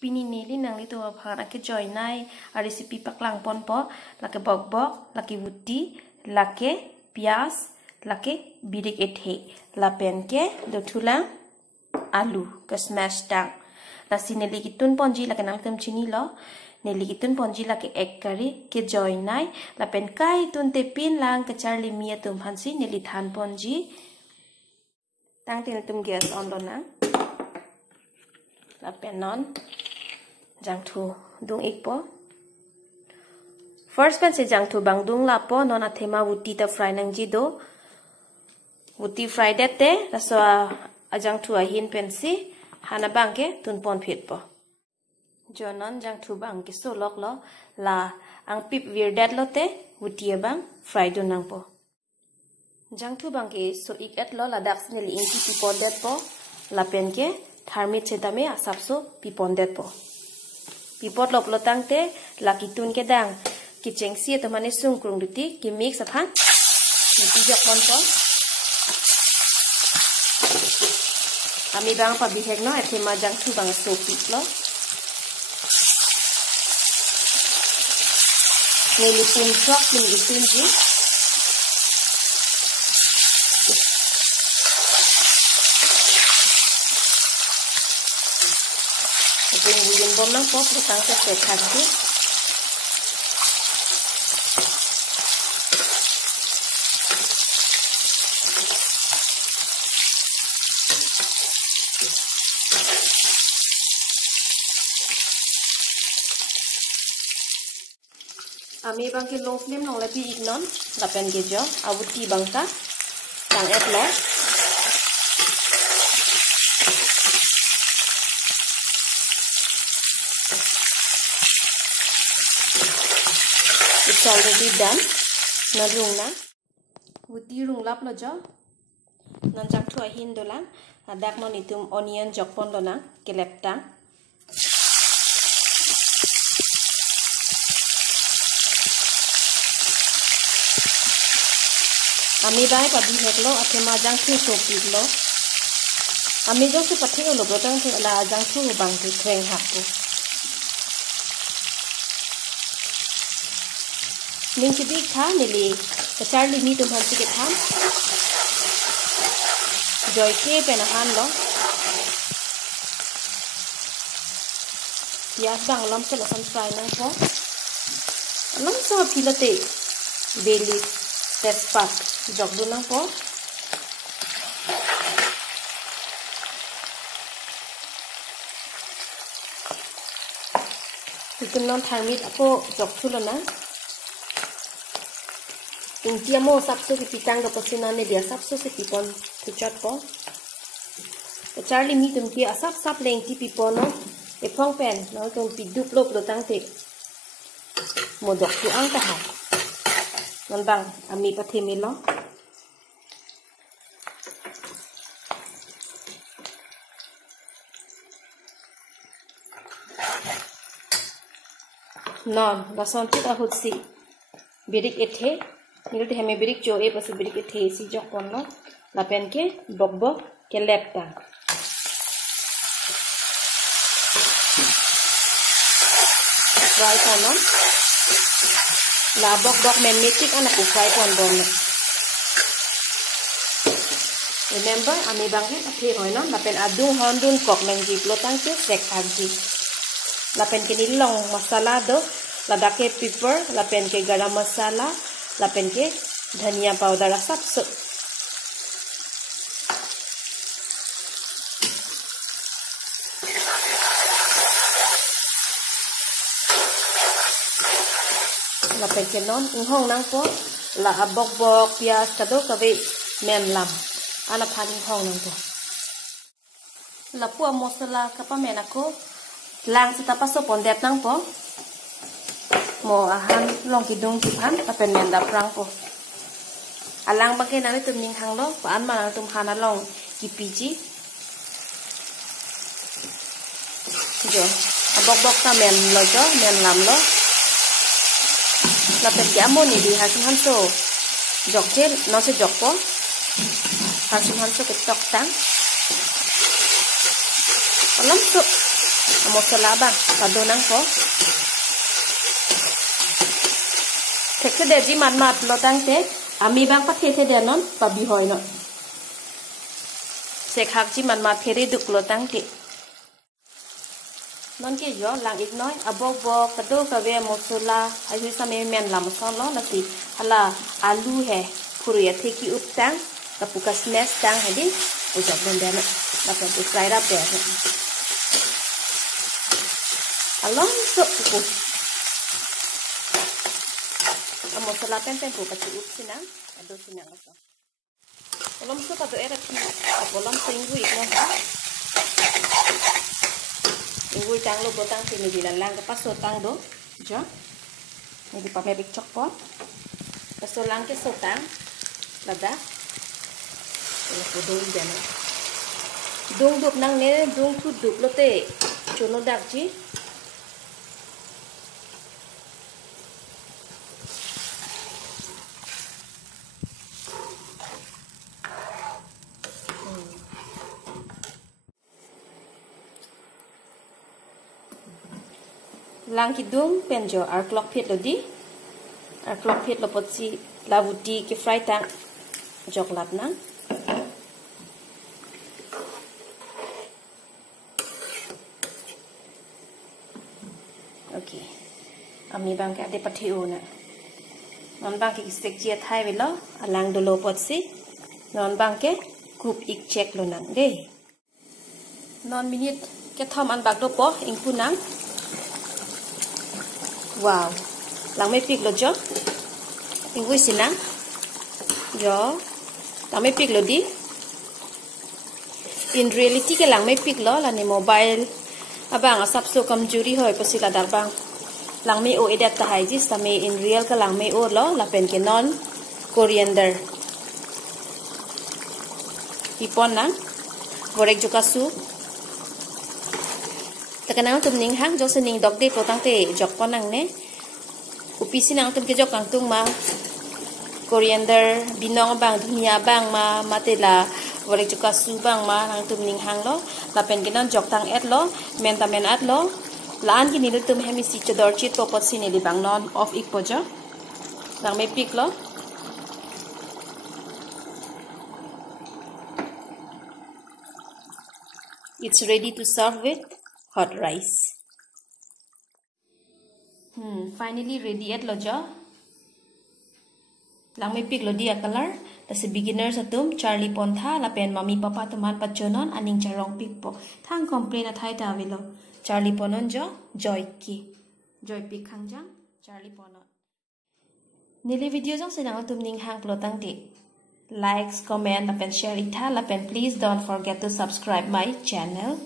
pini neli nang li tu phang ke joy nai a recipe paklang pon po lake bok bok lake wuti lake pias lake birik ethe la pen ke do thulang alu ke smash tang la sineli kitun ponji lake nang tem chini lo neli kitun ponji lake egg curry ke joy nai la pen kai tun te pin lang ke charli mia tum hansi neli than ponji tang tin tum gas on lo nang la pen non jang thu dung ik po first pen se jang thu bang dung la po non a thema wuti ta fry nang ji do wuti fry det te la so a jang thu a hin pen si hana bang ke tun pon phet po jo non jang thu bang ke so lok lo la ang pip vir det lo te wuti bang fry do nang po jang thu bang ke so ik et lo la dak sneli inti pi pon det po la pen ke tharmit che dame asap so pi pon det po pipot lop lo tang te laki tun ke dang ki cheng si to mane sung krung duti ki mix aphan ti jok mon po ami bang pa bi hek no e thema jang thu bang so pit lo ne li pum chok ni li tun ji Yung bom lang po, putang sa setan di. Ami bang ke low flame nong lebih ignon, lapen gejo, awuti bang ka, tang et lo. It's already done. Na rung na. Wuti rung lap lo jo. Nan jak thu ahin do lang. Adak non itum onion jok pon lo na. Kelep tang. Ami bai pa di hek lo ate ma jang thu so pit lo. Ami jo su pathe lo bro tang thu la jang thu bang thu threng hak po. Ning ki dik tha nili ka charli mi tum han si ke tham joy ke pen han lo pias bang lam se la san fry nang po lam so philate beli tespat jok du nang po ikin non tharmit apo jok thu lo na Intia mo sapso ki pitang do pasina ne dia sapso se pipon tu chat po. Charlie mi tum ki asap sap leng ti pipon no. E phong pen no tum pi dup lop do tang te. Mo dok tu ang ta ha. Nan bang ami pa the mi lo. Non, la son ti ta hut si. Birik ethe Niluti hame birik jo e pasu birik ethe si jok pon lo la pen ke bok bok ke lepta fry pon no la bok bok men metik anak ku fry pon bon remember ami bang he athe hoy no la pen adung hondun kok men ji plotang ke sek arji la pen ke nilong masala do la dake pepper la pen ke garam masala lapen ke धनिया पाउडर सब सो lapen ke non hong nang po la bok bok pias kado kawe men lam ana phani hong nang po la pu mosala kapa mena ko lang sa tapaso pondet nang po mo ahan long kidung kipan lapen men da prang po alang bangke nani tum ning hang lo paan ma tum hana long kipiji jo abok bok ta men lo jo men lam lo la pet ya mo ni di hasim han so jok je no se jok po hasim han so ke tok tang alam so Masala bang pado nang po thek de ji mat lo tang te ami bang pa the de non pa bi hoi no se khak ji mat phere duk lo tang te non ke yo lang ik noi abok bok kado ka ve masala ai hui same men lam son lo na si hala alu he puri ya the ki up tang ka puka smash tang he di ujak ben de na ka fry up de along so ko masala pen po ka ci up sinang ado sinang so olom so kado era ki apolom singui no ha ngui tang lo botang sini di lang ke paso tang do jo ni di pakai big chokpot paso lang ke so tang lada ini ko dong jana dong dup nang ne dong thu dup lo te chono dak ji lang kidung penjo ar clock pit lo di ar clock pit lo potsi lavuti ke fry tang jok lap nang okay ami bang ke ade pathiu na non bang ke stek chia thai ve lo alang do lo potsi non bang ke group ik check lo nang de non minute ke thom an bak do po ingpu nang wow lang may pig lo jo ingui sinang jo lang may pig lo di in reality ke lang may pig lo la ni mobile abang asap so kamjuri hoy pasila darbang lang may o edit ta hai jis tame in real ka lang may o lo la pen ke non coriander ipon nang borek joka su takanang tum ning hang jok sening dok de ko tang te jok ko nang ne upi sinang tum ke jok kang tung ma coriander binong bang dunia bang ma matela wale juga su bang ma nang tum ning hang lo la pen ke non jok tang et lo men ta men at lo laan ki nilu tum hemi si chodor chit po pot sine li bang non off ik po jo lang me pik lo it's ready to serve with hot rice. Finally ready at lo jo. Lang may pig lo dia color. Tas beginner sa tum Charlie Pontha la pen mami papa teman pachonon aning charong pig po. Thang complain at hai ta velo. Charlie Ponon jo joy ki. Joy pig khangjang Charlie Ponon. Nili video jong sinang tum ning hang plotang di. Likes, comment, la pen share it ha la pen please don't forget to subscribe my channel.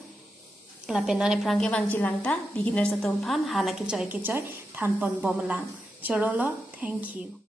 La penane prangke wang jilangta beginner sa tum pham hana ke joy than pon bom lang chorolo thank you.